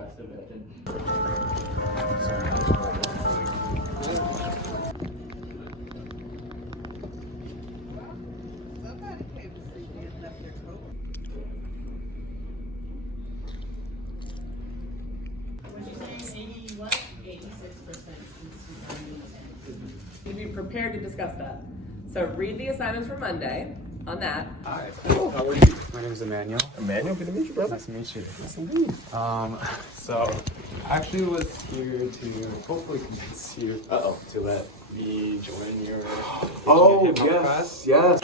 rest of it. And You'd be prepared to discuss that. So read the assignments for Monday on that. Hi. How are you? My name is Emmanuel. Emmanuel, good to meet you, brother. Nice to meet you. Yes, indeed. So I actually was here to hopefully convince you to let me join your Oh, hip-hop class. yes.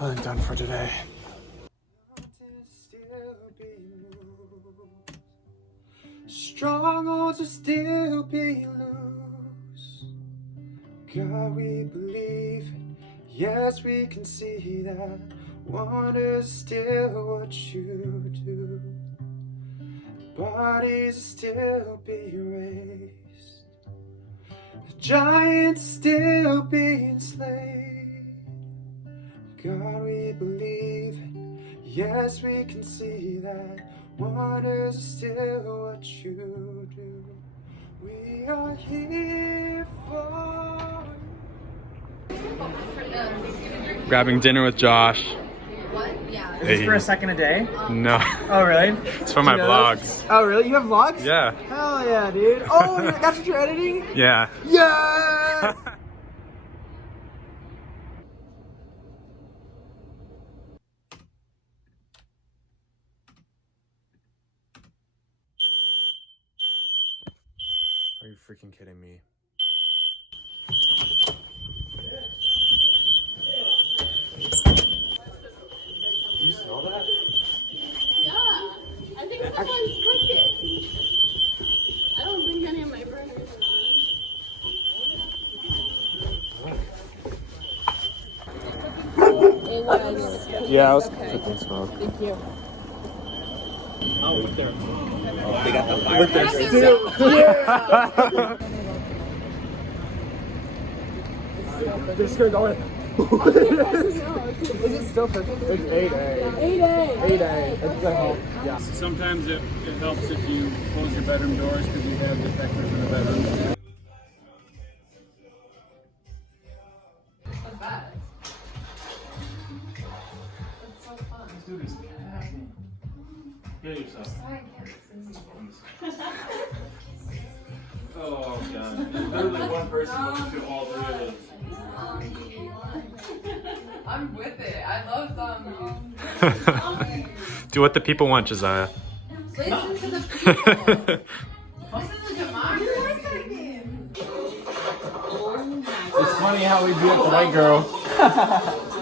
I'm done for today. Strongholds will still be loose. God, we believe. Yes, we can see that. Wonder is still what you do. Bodies still be raised. The giants still being slain. God, we believe. Yes, we can see that. Wonders is still what you do. We are here for Grabbing dinner with Josh. What? Yeah. Is this for a second a day? No, Oh, really? it's for my Do you know vlogs. this? Oh, really? You have vlogs? Yeah. Hell yeah, dude. Oh, that's what you're editing? Yeah. Yeah! Are you freaking kidding me? You smell that? Yeah. I think someone's cooking. I don't think any of my burners are on. It was. Yeah, I was Okay. smoke. Thank you. oh, with their They got the fire. They're scared all in. Is it still cooking? It's 8A. 8A. 8A. It's like, oh, yeah. Sometimes it helps if you close your bedroom doors because you have detectors in the bedroom. Get yourself. Oh god. Literally one person will do all three of those. I'm with it. I love zombies. Do what the people want, Josiah. Listen to the people. This is a democracy. It's funny how we beat up the white girl.